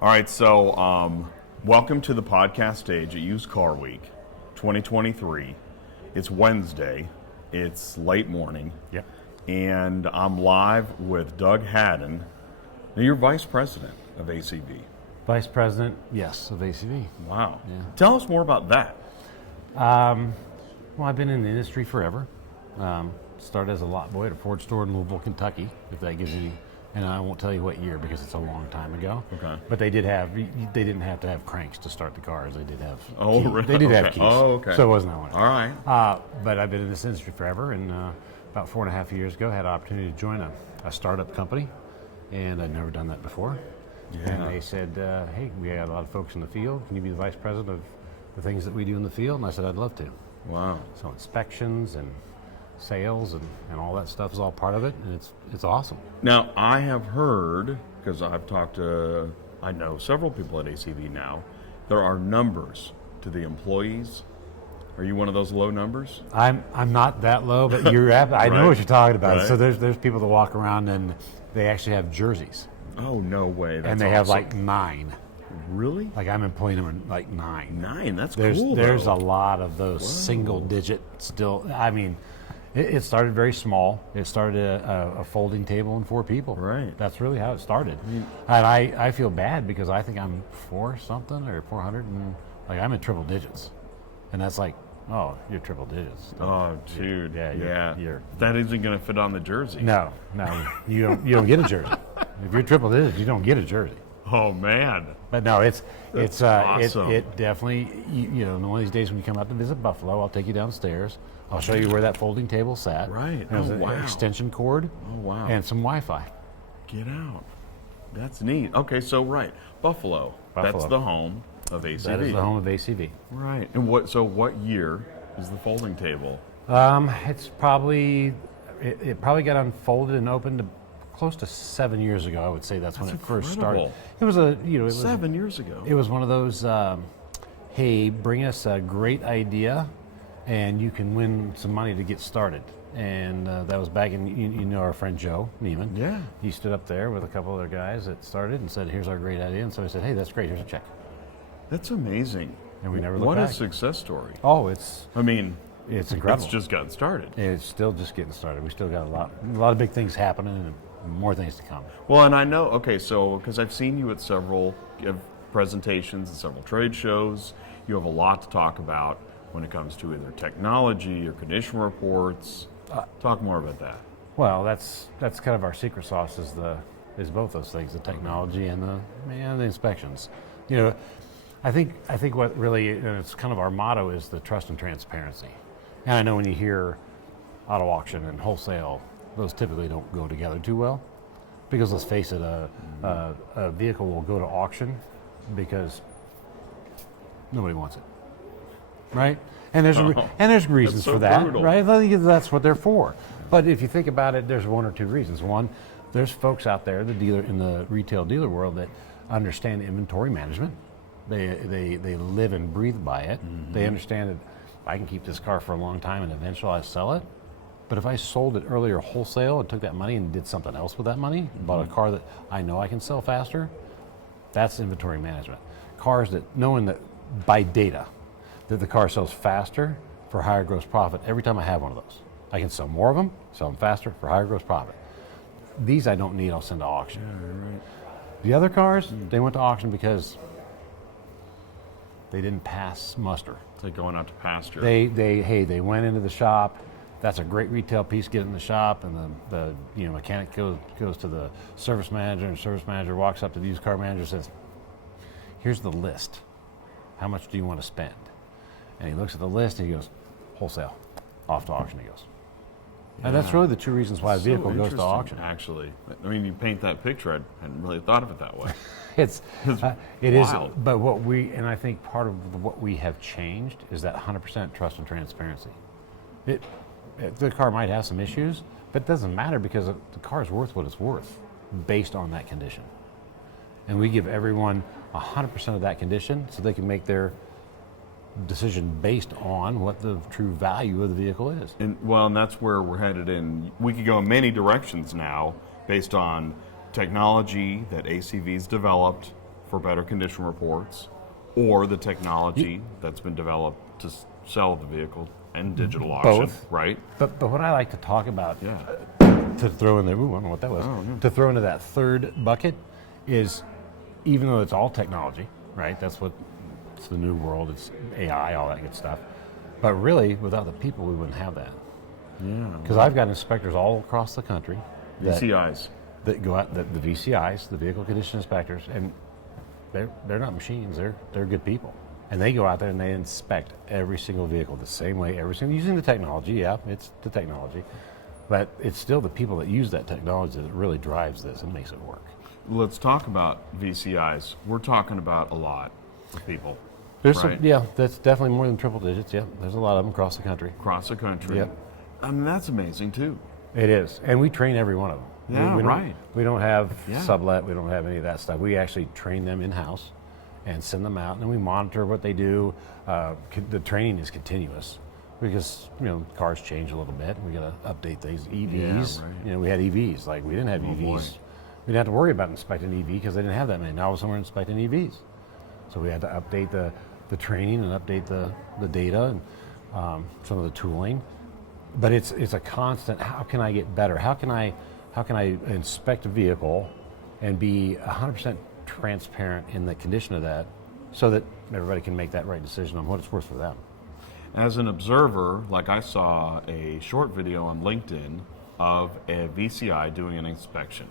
All right, so welcome to the podcast stage at Used Car Week 2023. It's Wednesday. It's late morning. Yep. And I'm live with Doug Hadden. Now, you're vice president of ACV. Vice president, yes, of ACV. Wow. Yeah. Tell us more about that. Well, I've been in the industry forever. Started as a lot boy at a Ford store in Louisville, Kentucky, if that gives you, and I won't tell you what year because it's a long time ago. Okay. But they didn't have to have cranks to start the cars. They did have Oh, keys. really? They did have Okay. keys. Oh, okay. So it wasn't that one. All right. But I've been in this industry forever, and about 4.5 years ago, I had an opportunity to join a startup company, and I'd never done that before. Yeah. And they said, hey, we got a lot of folks in the field. Can you be the vice president of the things that we do in the field? And I said, I'd love to. Wow. So inspections and sales and all that stuff is all part of it, and it's awesome. Now, I have heard, because I've talked to, I know several people at ACV now, there are numbers to the employees. Are you one of those low numbers? I'm not that low, but you're I know what you're talking about. Right. So there's people that walk around and they actually have jerseys. Oh, no way. That's and they have awesome. like 9. Really? Like I'm employing them in like 9. 9? That's There's cool, There's though. a lot of those single digit still. I mean, it started very small. It started a folding table and 4 people. Right. That's really how it started. And I feel bad because I think I'm 4 something or 400 and like I'm in triple digits. And that's like, oh, you're triple digits. Oh, dude. Yeah, you're that isn't going to fit on the jersey. No, you don't get a jersey. If you're triple digits, you don't get a jersey. Oh, man. But no, it's awesome. it definitely, you know, one of these days when you come out to visit Buffalo, I'll take you downstairs. I'll show you where that folding table sat. Right. There's Oh, an wow. extension cord. Oh, wow. And some Wi-Fi. Get out. That's neat. Okay, so Buffalo. That's the home of ACV. That is the home of ACV. Right. And what year is the folding table? It's probably it probably got unfolded and opened close to 7 years ago. I would say that's when it first started. Incredible. It was 7 years ago. It was one of those, hey, bring us a great idea, and you can win some money to get started. And that was back in, you know, our friend Joe Neiman. Yeah. He stood up there with a couple other guys that started and said, here's our great idea. And so I said, hey, that's great, here's a check. That's amazing. And we never looked What back. a success story. Oh, it's incredible. It's just gotten started. It's still just getting started. We still got a lot of big things happening and more things to come. Well, and I know, okay, so because I've seen you at several presentations and several trade shows, you have a lot to talk about when it comes to either technology or condition reports. Talk more about that. Well, that's kind of our secret sauce is both those things, the technology and the inspections. You know, I think what really, it's kind of our motto is the trust and transparency. And I know when you hear auto auction and wholesale, those typically don't go together too well, because let's face it, a vehicle will go to auction because nobody wants it, right? And there's reasons so for that, brutal. right? I think that's what they're for. But if you think about it, there's 1 or 2 reasons. One, there's folks out there, the dealer in the retail dealer world, that understand inventory management. They live and breathe by it. Mm-hmm. They understand that I can keep this car for a long time and eventually I sell it. But if I sold it earlier wholesale and took that money and did something else with that money, bought a car that I know I can sell faster, that's inventory management. Cars that, knowing that by data, that the car sells faster for higher gross profit every time I have one of those. I can sell more of them, sell them faster for higher gross profit. These I don't need, I'll send to auction. Yeah, right. The other cars, they went to auction because they didn't pass muster. It's like going out to pasture. They went into the shop. That's a great retail piece. Get it in the shop, and the mechanic goes to the service manager, and the service manager walks up to the used car manager and says, "Here's the list. How much do you want to spend?" And he looks at the list and he goes, "Wholesale, off to auction." He goes, and that's really the 2 reasons why a vehicle goes to auction. Actually, I mean, you paint that picture. I hadn't really thought of it that way. It wild. is. But I think part of what we have changed is that 100% trust and transparency. The car might have some issues, but it doesn't matter because the car is worth what it's worth based on that condition. And we give everyone 100% of that condition so they can make their decision based on what the true value of the vehicle is. And that's where we're headed in. We could go in many directions now based on technology that ACV's developed for better condition reports, or the technology that's been developed to sell the vehicle and digital auction, Both. right? But what I like to talk about, Yeah. to throw in there, ooh, I don't know what that was, to throw into that third bucket is, even though it's all technology, right? It's the new world, it's AI, all that good stuff. But really, without the people, we wouldn't have that. Yeah. Because I've got inspectors all across the country VCIs. that go out, the VCIs, the vehicle condition inspectors, and they're not machines, they're good people. And they go out there and they inspect every single vehicle the same way, using the technology, yeah, it's the technology. But it's still the people that use that technology that really drives this and makes it work. Let's talk about VCIs. We're talking about a lot of people. There's right? that's definitely more than triple digits, yeah. There's a lot of them across the country. Across the country. Yep. I mean, that's amazing too. It is, and we train every one of them. Yeah, right. We don't have Yeah. sublet, we don't have any of that stuff. We actually train them in-house and send them out, and then we monitor what they do. The training is continuous because, cars change a little bit. We got to update these EVs. Yeah, right. We had EVs, like we didn't have EVs. Boy. We didn't have to worry about inspecting EV because they didn't have that many. Now all of a sudden we're inspecting EVs. So we had to update the training and update the data and some of the tooling. But it's a constant, how can I get better? How can I inspect a vehicle and be 100% transparent in the condition of that so that everybody can make that right decision on what it's worth for them? As an observer, like I saw a short video on LinkedIn of a VCI doing an inspection.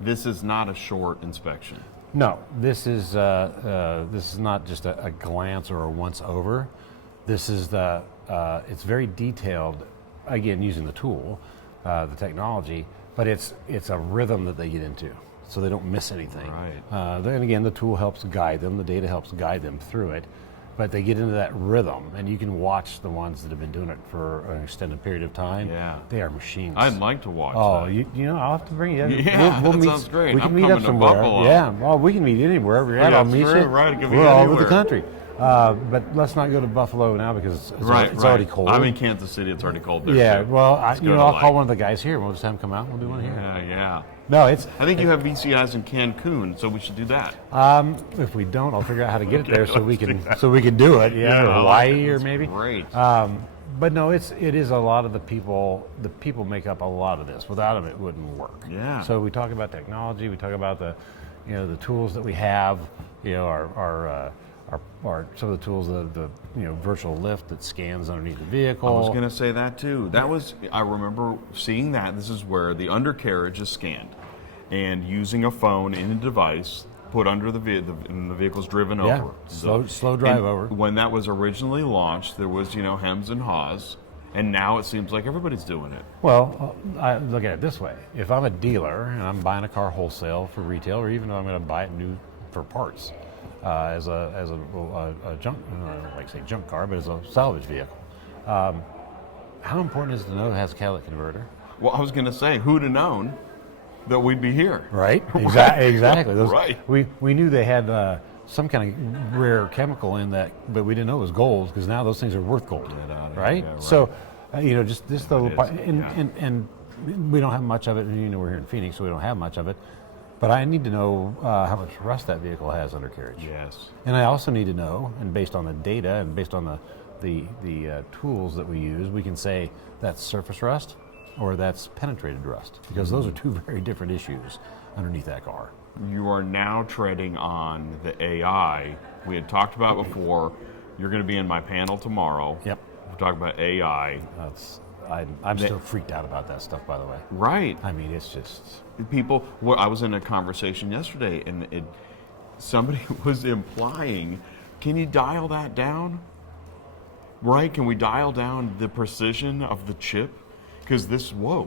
This is not a short inspection. No, this is not just a glance or a once over. This is it's very detailed, again, using the tool, the technology, but it's a rhythm that they get into, so they don't miss anything. Right. Then again, the tool helps guide them, the data helps guide them through it, but they get into that rhythm, and you can watch the ones that have been doing it for an extended period of time. Yeah. They are machines. I'd like to watch Oh, that. I'll have to bring you. Yeah, we'll that meet, sounds great. We can I'm meet coming up to somewhere. Buffalo. Yeah, well, we can meet anywhere. Wherever you're at, I'll meet true, you. right, it could be We're all over anywhere. the country. But let's not go to Buffalo now because it's already cold. I'm in Kansas City. It's already cold there. Yeah, too. well, Let's go to I'll like- call one of the guys here. We'll just have him come out. We'll do one here. Yeah. No, it's. I think you have VCIs in Cancun, so we should do that. If we don't, I'll figure out how to get it there so let's we do can that. do it. Yeah, or I like Hawaii it. or That's maybe. Great. But no, it is a lot of the people. The people make up a lot of this. Without them, it wouldn't work. Yeah. So we talk about technology. We talk about the tools that we have. Our some of the tools, the virtual lift that scans underneath the vehicle. I was going to say that too. I remember seeing that. This is where the undercarriage is scanned, and using a phone in a device put under the vehicle, and the vehicle's driven over. Slow drive and over. When that was originally launched, there was hems and haws, and now it seems like everybody's doing it. Well, I look at it this way: if I'm a dealer and I'm buying a car wholesale for retail, or even if I'm going to buy it new for parts, as a junk, like say junk car, but as a salvage vehicle, how important is it to know it has a catalytic converter? Well, I was going to say, who'd have known that we'd be here? Right. Exactly. Right. We knew they had some kind of rare chemical in that, but we didn't know it was gold because now those things are worth gold. Right? Yeah, right. So, just this little is, part, yeah. and we don't have much of it. And we're here in Phoenix, so we don't have much of it. But I need to know how much rust that vehicle has undercarriage. Yes. And I also need to know, and based on the data and based on the tools that we use, we can say that's surface rust or that's penetrated rust, because those are two very different issues underneath that car. You are now treading on the AI we had talked about before. You're going to be in my panel tomorrow. Yep. We're talking about AI. I'm still freaked out about that stuff, by the way. Right. I mean, it's just... People, I was in a conversation yesterday, and somebody was implying, can you dial that down? Right? Can we dial down the precision of the chip? Because we're,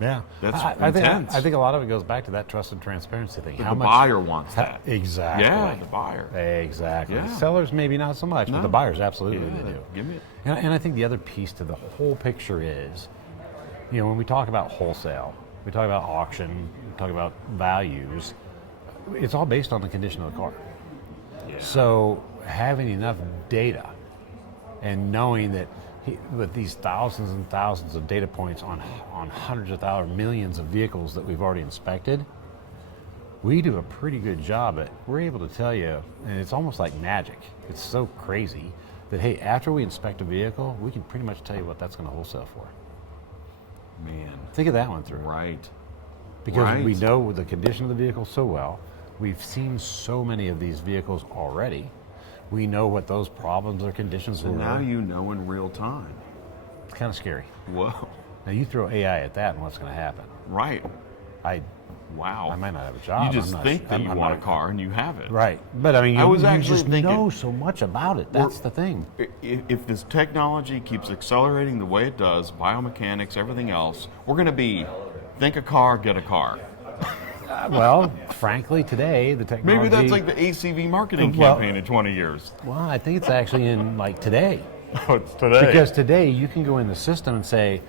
Yeah. that's I intense. think a lot of it goes back to that trust and transparency thing. But the buyer wants that. Exactly. Yeah, the buyer. Exactly. Yeah. Sellers maybe not so much, but the buyers absolutely they do. Give me it. And I think the other piece to the whole picture is, when we talk about wholesale, we talk about auction, we talk about values, it's all based on the condition of the car. Yeah. So having enough data and knowing that with these thousands and thousands of data points on hundreds of thousands, millions of vehicles that we've already inspected, we do a pretty good job at, we're able to tell you, and it's almost like magic. It's so crazy that, hey, after we inspect a vehicle, we can pretty much tell you what that's going to wholesale for. Man. Think of that one through. Right. Because we know the condition of the vehicle so well. We've seen so many of these vehicles already. We know what those problems or conditions So were. now you know in real time. It's kind of scary. Whoa. Now you throw AI at that and what's going to happen? Right. Wow. I might not have a job. You just I'm not think su- that I'm- you I'm want not- a car and you have it. Right. But I mean, I was you actually just thinking- know so much about it. That's the thing. If this technology keeps accelerating the way it does, biomechanics, everything else, we're going to be think a car, get a car. Well, frankly, today, the technology... Maybe that's like the ACV marketing Well- campaign in 20 years. Well, I think it's actually in, like, today. Oh, it's today. Because today, you can go in the system and say...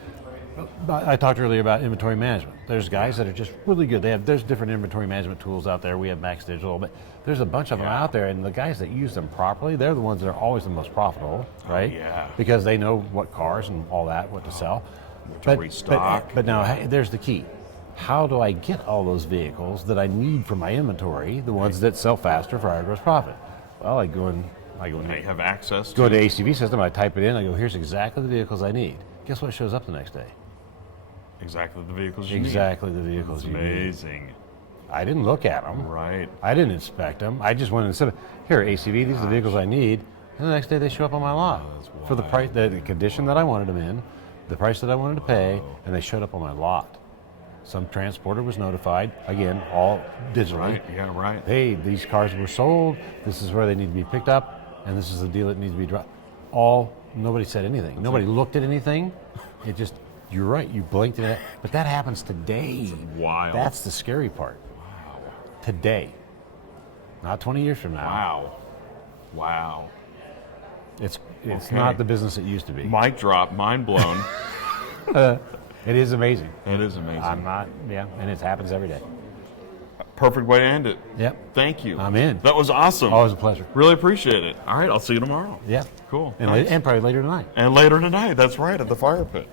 I talked earlier about inventory management. There's guys that are just really good. There's different inventory management tools out there. We have Max Digital, but there's a bunch of them out there, and the guys that use them properly, they're the ones that are always the most profitable, right? yeah. Because they know what cars and all that, what to sell. to restock. But now, hey, there's the key. How do I get all those vehicles that I need for my inventory, the ones that sell faster for higher gross profit? Well, I go in, I have access go to to ACV system, I type it in, I go, here's exactly the vehicles I need. Guess what shows up the next day? exactly the vehicles you need. Exactly the vehicles It's you need. amazing. I didn't look at them. Right. I didn't inspect them. I just went and said, here, ACV, these are the vehicles I need. And the next day they show up on my lot for the price, the condition that I wanted them in, the price that I wanted to pay, and they showed up on my lot. Some transporter was notified, again, all digitally. Right. Yeah, right. Hey, these cars were sold, this is where they need to be picked up, and this is the deal that needs to be dropped. Nobody said anything. Nobody looked at anything. It just, you're right, you blinked at it. But that happens today. Wild. That's the scary part. Today. Not 20 years from now. Wow. Wow. It's Okay. not the business it used to be. Mic drop, mind blown. It is amazing. It is amazing. And it happens every day. Perfect way to end it. Yep. Thank you. I'm in. That was awesome. Always a pleasure. Really appreciate it. All right, I'll see you tomorrow. Yeah. Cool. And, Thanks. and probably later tonight. And later tonight, that's right, at the fire pit.